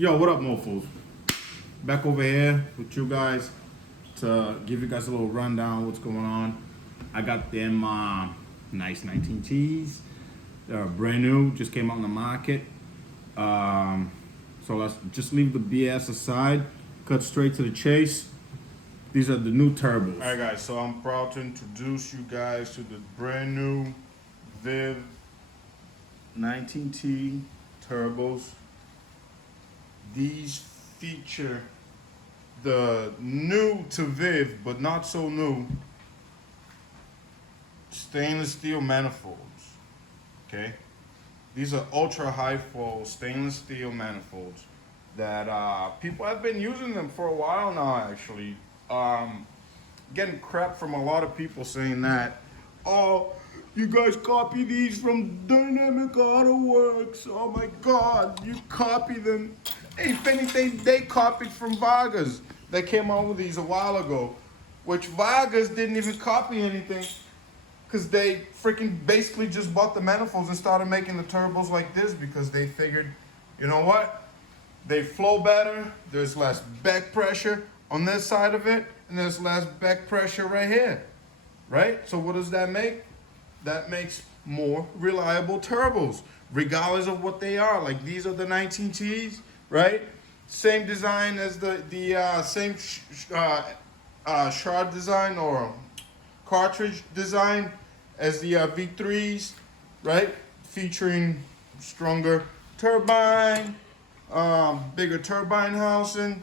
Yo, what up, mofos? Back over here with you guys to give you guys a little rundown what's going on. I got them nice 19Ts. They're brand new, just came out in the market. So let's just leave the BS aside, cut straight to the chase. These are the new turbos. Alright guys, so I'm proud to introduce you guys to the brand new VIV 19T turbos. These feature the new to VIV, but not so new, stainless steel manifolds. Okay, these are ultra high flow stainless steel manifolds that people have been using them for a while now. Actually, getting crap from a lot of people saying that, oh, you guys copy these from Dynamic Auto Works. Oh my God, you copy them. Hey, if anything, they copied from Vargas. They came out with these a while ago, which Vargas didn't even copy anything, because they freaking basically just bought the manifolds and started making the turbos like this because they figured, you know what? They flow better, there's less back pressure on this side of it, and there's less back pressure right here, right? So what does that make? That makes more reliable turbos, regardless of what they are. Like these are the 19Ts, right? Same design as the same shard design or cartridge design as the V3s, right? Featuring stronger turbine, bigger turbine housing,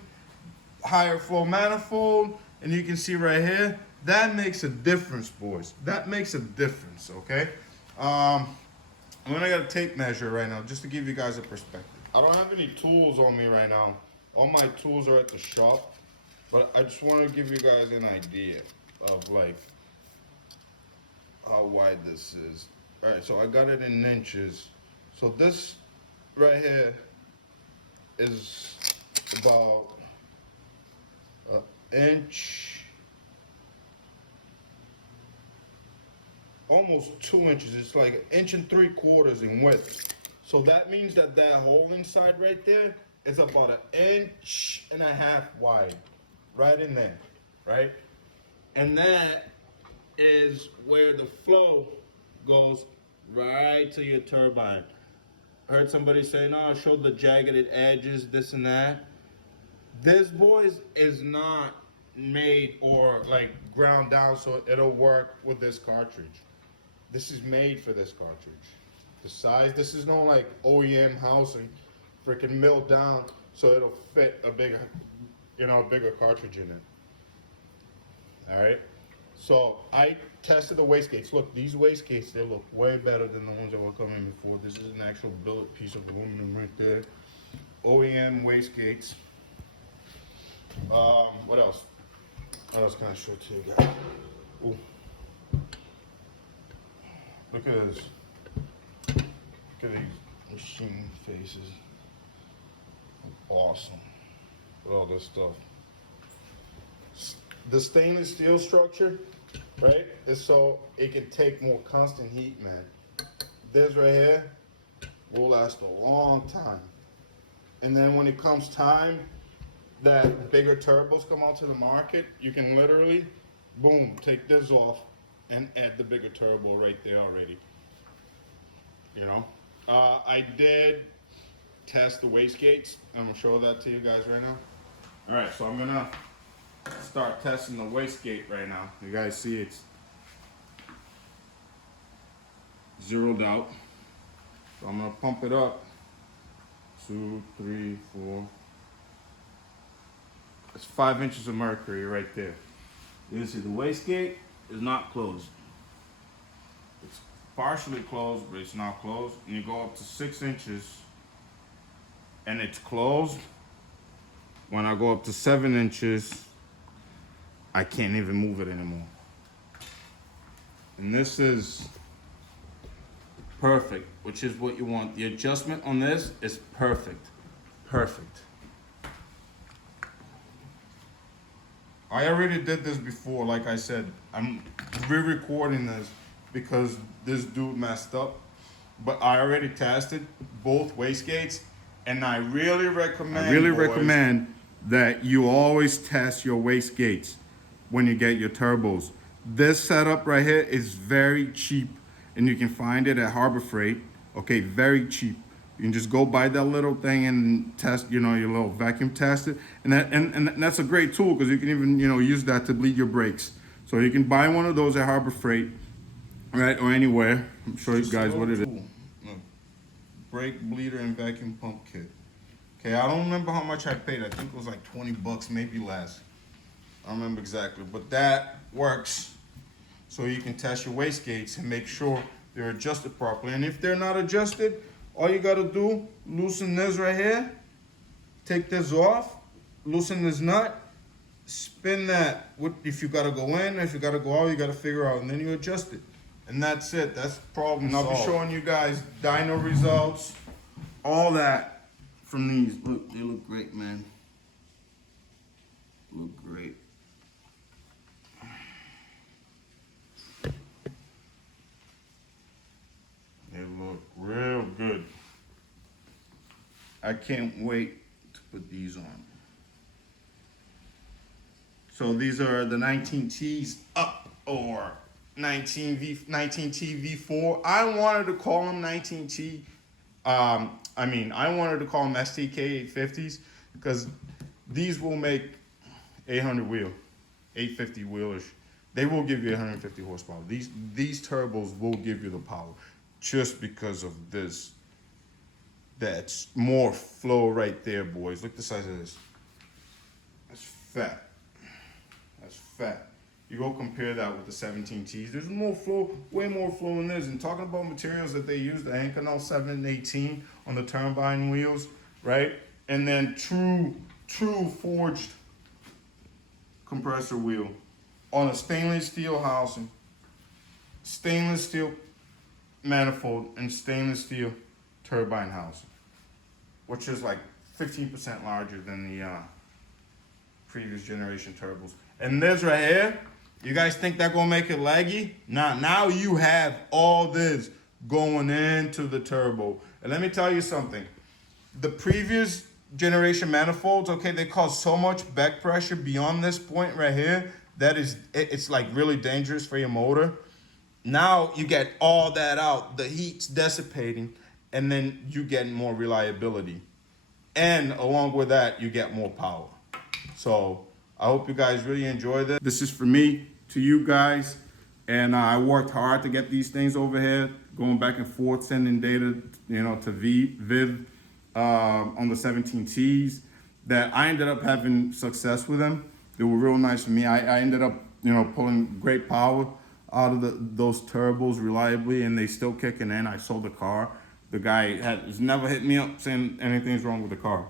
higher flow manifold, and you can see right here, that makes a difference, boys. That makes a difference, okay? I'm gonna get a tape measure right now just to give you guys a perspective. I don't have any tools on me right now. All my tools are at the shop, but I just want to give you guys an idea of like how wide this is. All right, so I got it in inches. So this right here is about an inch, almost 2 inches. It's like 1.75 inches in width. So that means that that hole inside right there is about 1.5 inches wide, right in there, right? And that is where the flow goes right to your turbine. I heard somebody saying, oh, show the jagged edges, this and that. This, boys, is not made or like ground down so it'll work with this cartridge. This is made for this cartridge. The size, this is no like OEM housing, freaking milled down so it'll fit a bigger, bigger cartridge in it. All right. So I tested the wastegates. Look, these wastegates, they look way better than the ones that were coming before. This is an actual billet piece of aluminum right there. OEM wastegates. What else? What else can I show to you guys? Ooh. Look at this. Look at these machine faces. Awesome. With all this stuff. The stainless steel structure, right, is so it can take more constant heat, man. This right here will last a long time. And then when it comes time that bigger turbos come out to the market, you can literally, boom, take this off and add the bigger turbo right there already. You know, I did test the wastegates. I'm gonna show that to you guys right now. All right, so I'm gonna start testing the wastegate right now. You guys see it's zeroed out. So I'm gonna pump it up. 2, 3, 4. It's 5 inches of mercury right there. You can see the wastegate is not closed. It's partially closed, but it's not closed. And you go up to 6 inches and it's closed. When I go up to 7 inches, I can't even move it anymore. And this is perfect, which is what you want. The adjustment on this is perfect. Perfect. I already did this before, like I said. I'm re-recording this because this dude messed up. But I already tested both wastegates And I really recommend, I really boys, recommend that you always test your wastegates when you get your turbos. This setup right here is very cheap, and you can find it at Harbor Freight. Okay, very cheap. You can just go buy that little thing and test, you know, your little vacuum test it, and that's a great tool because you can even, you know, use that to bleed your brakes. So you can buy one of those at Harbor Freight, right, or anywhere. I'm show you guys what it is. Look, brake bleeder and vacuum pump kit. Okay, I don't remember how much I paid. I think it was like 20 bucks, maybe less. I don't remember exactly, but that works. So you can test your wastegates and make sure they're adjusted properly. And if they're not adjusted, all you gotta do, loosen this right here, take this off, loosen this nut, spin that. If you gotta go in, if you gotta go out, you gotta figure out, and then you adjust it. And that's it, that's problem solved. And I'll be showing you guys dyno results, all that from these. Look, they look great, man. Look great. They look real good. I can't wait to put these on. So these are the 19Ts up, or 19T V4. I wanted to call them 19T. I wanted to call them STK 850s because these will make 800 wheel, 850 wheelish. They will give you 150 horsepower. These turbos will give you the power just because of this. That's more flow right there, boys. Look at the size of this. That's fat. That's fat. You go compare that with the 17Ts. There's more flow, way more flow in this. And talking about materials that they use, the Inconel 7 and 18 on the turbine wheels, right? And then true forged compressor wheel on a stainless steel housing, stainless steel manifold, and stainless steel turbine housing, which is like 15% larger than the previous generation turbos. And this right here, you guys think that gonna make it laggy? Nah, now you have all this going into the turbo. And let me tell you something. The previous generation manifolds, okay, they cause so much back pressure beyond this point right here that it's like really dangerous for your motor. Now you get all that out, the heat's dissipating, and then you get more reliability. And along with that, you get more power. So I hope you guys really enjoy this. This is for me to you guys. And I worked hard to get these things over here, going back and forth, sending data, you know, to VIV on the 17Ts, that I ended up having success with them. They were real nice for me. I ended up, you know, pulling great power out of those turbos reliably, and they still kicking in. I sold the car. The guy has never hit me up saying anything's wrong with the car.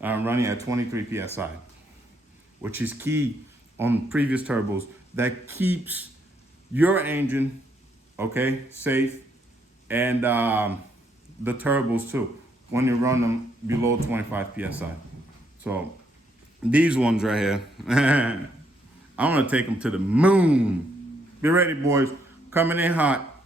I'm running at 23 PSI, which is key on previous turbos. That keeps your engine, okay, safe, and the turbos too, when you run them below 25 PSI. So these ones right here, I'm gonna take them to the moon. Be ready, boys. Coming in hot.